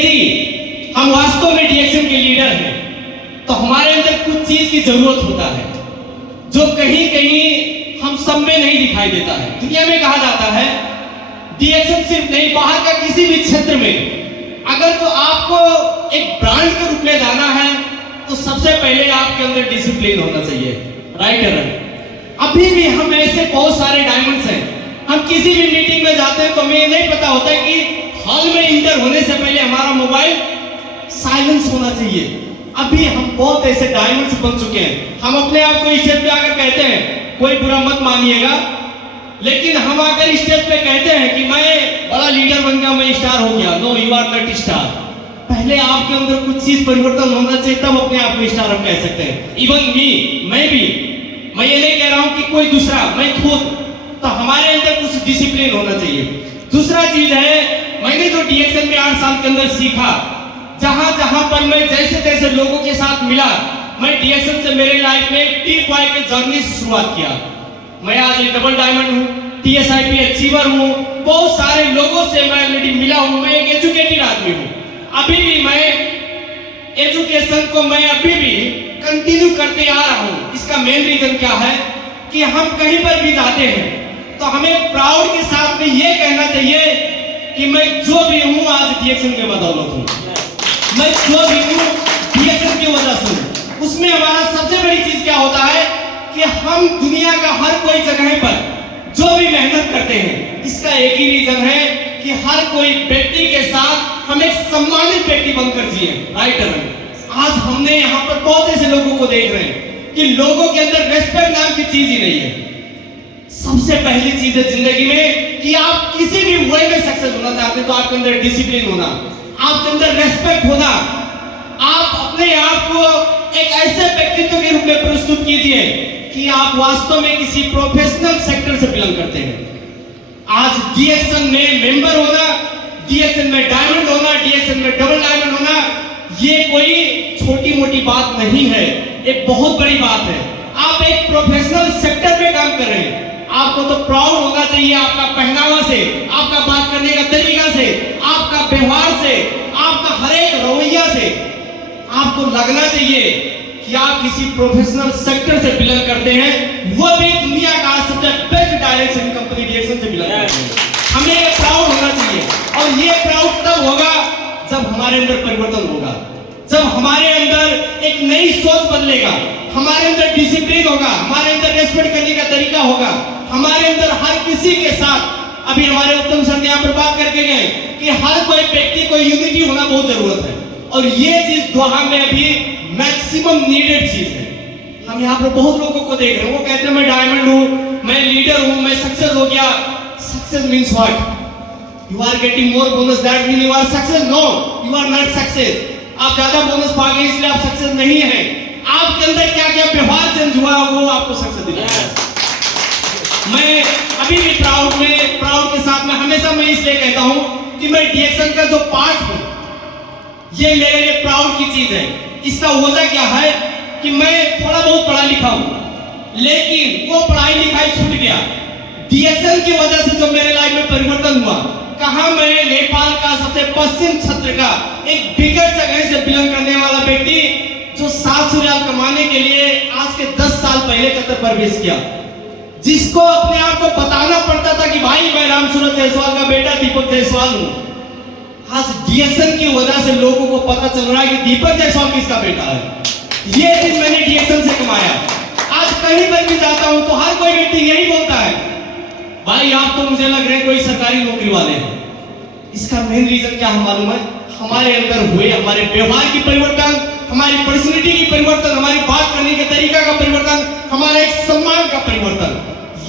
यदि हम वास्तव में डीएक्सएन के लीडर हैं तो हमारे अंदर कुछ चीज की जरूरत होता है जो कहीं कहीं हम सब में नहीं दिखाई देता है। दुनिया में कहा जाता है डीएक्सएन सिर्फ नहीं, बाहर का किसी भी क्षेत्र में अगर तो आपको एक ब्रांड के रूप में जाना है तो सबसे पहले आपके अंदर डिसिप्लिन होना चाहिए, राइट है ना? अभी भी हम ऐसे बहुत सारे डायमंड्स हैं, हम किसी भी मीटिंग में जाते हैं तो हमें नहीं पता होता है कि हॉल में इंटर होने से पहले हमारा मोबाइल साइलेंस होना चाहिए। अभी हम बहुत ऐसे डायमंड्स बन चुके हैं। हम अपने आप को स्टेज पे आकर कहते हैं, कोई बुरा मत मानिएगा, लेकिन हम आकर स्टेज पे कहते हैं कि मैं बड़ा लीडर बन गया, मैं स्टार हो गया। No, you are not star. पहले आपके अंदर कुछ चीज परिवर्तन होना चाहिए, तब अपने आप को स्टार हम कह सकते हैं। इवन मी, मैं भी, मैं ये नहीं कह रहा हूं कि कोई दूसरा, मैं खुद। तो हमारे अंदर कुछ डिसिप्लिन होना चाहिए। दूसरा चीज है, मैंने जो डीएक्सएन में 8 साल के अंदर सीखा, जहां जहां पर मैं जैसे जैसे लोगों के साथ मिला, मैं डीएक्सएन से मेरे लाइफ में टी बॉय की जर्नी से शुरुआत किया। मैं आज एक डबल डायमंड हूँ, टीएसआईपी अचीवर हूँ, बहुत सारे लोगों से मैं ऑलरेडी मिला हूँ, मैं एक एजुकेटेड आदमी हूँ। अभी भी मैं एजुकेशन को मैं अभी भी कंटिन्यू करते आ रहा हूँ। इसका मेन रीजन क्या है कि हम कहीं पर भी जाते हैं तो हमें प्राउड के साथ में ये कहना चाहिए कि मैं जो भी हूँ आज डीएक्सएन के बदौलत हूँ, मैं जो भी हूँ डीएक्सएन की वजह से हूँ। उसमें हमारा सबसे बड़ी चीज क्या होता है कि हम दुनिया का हर कोई जगह पर जो भी मेहनत करते हैं, इसका एक ही रीजन है कि हर कोई व्यक्ति के साथ हम एक सम्मानित व्यक्ति बनकर जिए, राइट है? आज हमने यहाँ पर बहुत ऐसे लोगों को देख रहे हैं कि लोगों के अंदर रेस्पेक्ट नाम की चीज ही नहीं है। सबसे पहली चीज है जिंदगी में कि आप किसी भी वे में सक्सेस होना चाहते हैं तो आपके अंदर डिसिप्लिन होना, आपके अंदर रेस्पेक्ट होना। आप अपने आप को एक ऐसे व्यक्तित्व के रूप में प्रस्तुत कीजिए कि आप वास्तव में किसी प्रोफेशनल सेक्टर से बिलोंग करते हैं। आज डीएक्सएन में मेंबर होना, डीएक्सएन में डायमंड होना, डीएक्सएन में डबल डायमंड होना, ये कोई छोटी मोटी बात नहीं है, एक बहुत बड़ी बात है। आप एक प्रोफेशनल सेक्टर में काम कर रहे हैं, आपको तो प्राउड होना चाहिए आपका पहनावा से, आपका बात करने का तरीका से, आपका व्यवहार से, आपका हर एक रवैया से। आपको लगना चाहिए कि आप किसी प्रोफेशनल सेक्टर से बिलोंग करते हैं, वो भी दुनिया का सबसे बेस्ट डायरेक्शन कंपनी डीएक्सएन से बिलोंग करते हैं। हमें ये प्राउड होना चाहिए और ये प्राउड तब होगा जब हमारे अंदर परिवर्तन होगा, जब हमारे अंदर एक नई सोच बदलेगा, हमारे अंदर डिसिप्लिन होगा, हमारे अंदर रेस्पेक्ट करने का तरीका होगा, हमारे अंदर हर किसी के साथ। अभी हमारे उत्तम सर ने यहाँ पर बात करके गए कि हर कोई व्यक्ति को यूनिटी होना बहुत जरूरत है और ये चीज दोहा में अभी मैक्सिमम नीडेड चीज है। हम यहाँ पर बहुत लोगों को देख रहे हैं, वो कहते हैं मैं डायमंड हूँ, मैं लीडर हूँ, मैं सक्सेस हो गया। Success means what? You are getting more bonus, that mean you are success? No, you are not success. आप ज्यादा बोनस पा गए इसलिए आप सक्सेस नहीं है। आपके अंदर क्या क्या व्यवहार चेंज हुआ वो आपको सक्सेस दिलाएगा। मैं अभी भी प्राउड के साथ में हमेशा मैं इसलिए कहता हूं कि मैं डीएक्सएन का जो पार्ट हूं, ये मेरे लिए प्राउड की चीज है। इसका वजह क्या है कि मैं थोड़ा बहुत पढ़ा लिखा हूं, लेकिन वो पढ़ाई लिखाई छूट गया। डीएक्सएन की वजह से जो मेरे लाइफ में परिवर्तन हुआ, कहा मैं नेपाल का सबसे पश्चिम क्षेत्र का एक बिगड़ जगह से बिलोंग करने वाला व्यक्ति जो 700 रियाल कमाने के लिए आज के 10 साल पहले कतर प्रवेश किया, जिसको अपने आप को बताना पड़ता था कि भाई मैं रामसूरत जायसवाल का बेटा दीपक जायसवाल हूं। आज डीएक्सएन की वजह से लोगों को पता चल रहा है कि दीपक जायसवाल किसका बेटा है। ये चीज मैंने डीएक्सएन से कमाया। आज कहीं पर भी जाता हूं तो हर कोई व्यक्ति यही बोलता है, भाई आप तो मुझे लग रहे हैं कोई सरकारी नौकरी वाले हैं। इसका मेन रीजन क्या है मालूम है? हमारे अंदर हुए हमारे व्यवहार की परिवर्तन, हमारी पर्सनैलिटी की परिवर्तन, हमारी बात करने के तरीका का परिवर्तन, हमारा एक सम्मान का परिवर्तन।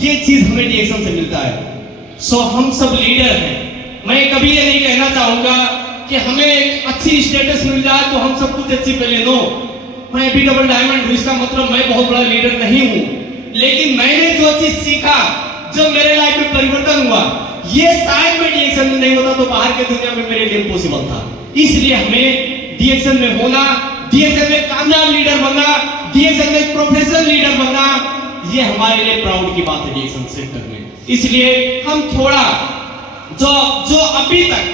ये चीज हमें डीएक्सएन से मिलता है। सो हम सब लीडर हैं। मैं कभी ये नहीं कहना चाहूंगा कि हमें एक अच्छी स्टेटस मिल जाए तो हम सब कुछ अच्छी पहले। नो, मैं अभी डबल डायमंड हूं, इसका मतलब मैं बहुत बड़ा लीडर नहीं हूं, लेकिन मैंने जो चीज सीखा, जो मेरे लाइफ में परिवर्तन हुआ, ये शायद मैं डीएक्सएन में नहीं होता तो बाहर के दुनिया में मेरे लिए इम्पॉसिबल था। इसलिए हमें डीएक्सएन में होना, डीएक्सएन में कामयाब लीडर बनना, डीएक्सएन में प्रोफेशनल लीडर बनना, ये हमारे लिए प्राउड की बात है डीएक्सएन सेक्टर में। इसलिए हम थोड़ा जो अभी तक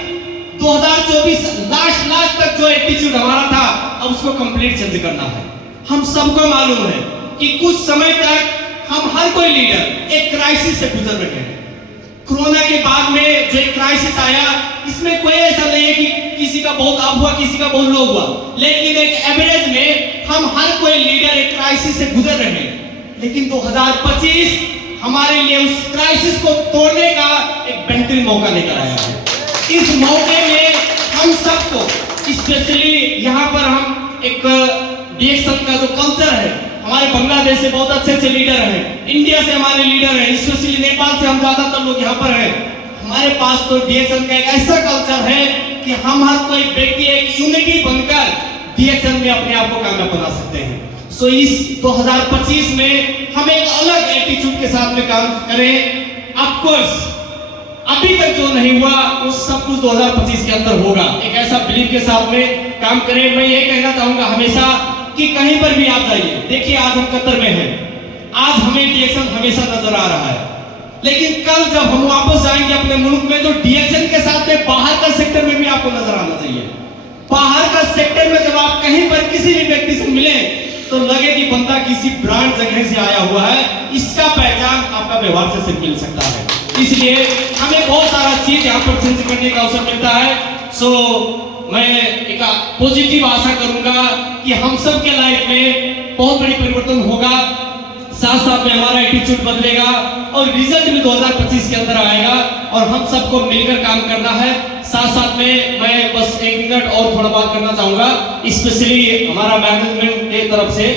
2024 लास्ट उसको कंप्लीट चेंज करना है। हम सबको मालूम है कि कुछ समय तक हम हर कोई लीडर एक क्राइसिस से गुजर रहे हैं। कोरोना के बाद में जो एक क्राइसिस आया, इसमें कोई ऐसा नहीं है कि किसी का बहुत अप हुआ, किसी का बहुत लो हुआ, लेकिन एक एवरेज में हम हर कोई लीडर एक क्राइसिस से गुजर रहे हैं। लेकिन 2025 हमारे लिए उस क्राइसिस को तोड़ने का एक बेहतरीन मौका लेकर आया है। इस मौके में हम सबको, स्पेशली यहाँ पर हम एक डीएक्शन का जो कल्चर है, हमारे बांग्लादेश से बहुत अच्छे लीडर हैं, इंडिया से हमारे लीडर हैं, स्पेशली नेपाल से हम ज्यादातर लोग यहाँ पर हैं। हमारे पास तो डीएक्शन का एक ऐसा कल्चर है कि हम हर कोई व्यक्ति एक यूनिटी बनकर डीएक्शन में अपने आप को कामयाब बना सकते हैं। सो इस 2025 में हम एक अलग एटीट्यूड के साथ में काम करें। ऑफ कोर्स अभी तक जो नहीं हुआ वो सब कुछ 2025 के अंदर होगा। एक ऐसा बिलीव के साथ में काम करें। मैं ये कहना चाहूंगा हमेशा कि कहीं पर भी आप जाइए, देखिए आज हम कतर में हैं, आज हमें डीएक्शन हमेशा नजर आ रहा है, लेकिन कल जब हम वापस जाएंगे अपने मुल्क में तो डीएक्शन के साथ में बाहर का सेक्टर में भी आपको नजर आना चाहिए। बाहर का सेक्टर में जब आप कहीं पर किसी भी व्यक्ति से मिले तो लगे कि बंदा किसी ब्रांड जगह से आया हुआ है, इसका पहचान आपका व्यवहार से सिर्फ मिल सकता है। इसलिए हमें बहुत सारा चीज यहाँ पर चेंज करने का अवसर मिलता है। सो मैं एक पॉजिटिव आशा करूंगा कि हम सब के लाइफ में बहुत बड़ी परिवर्तन होगा, साथ साथ में हमारा एटीट्यूड बदलेगा और रिजल्ट भी 2025 के अंदर आएगा और हम सबको मिलकर काम करना है। साथ साथ में मैं बस 1 मिनट और थोड़ा बात करना चाहूंगा, स्पेशली हमारा मैनेजमेंट के तरफ से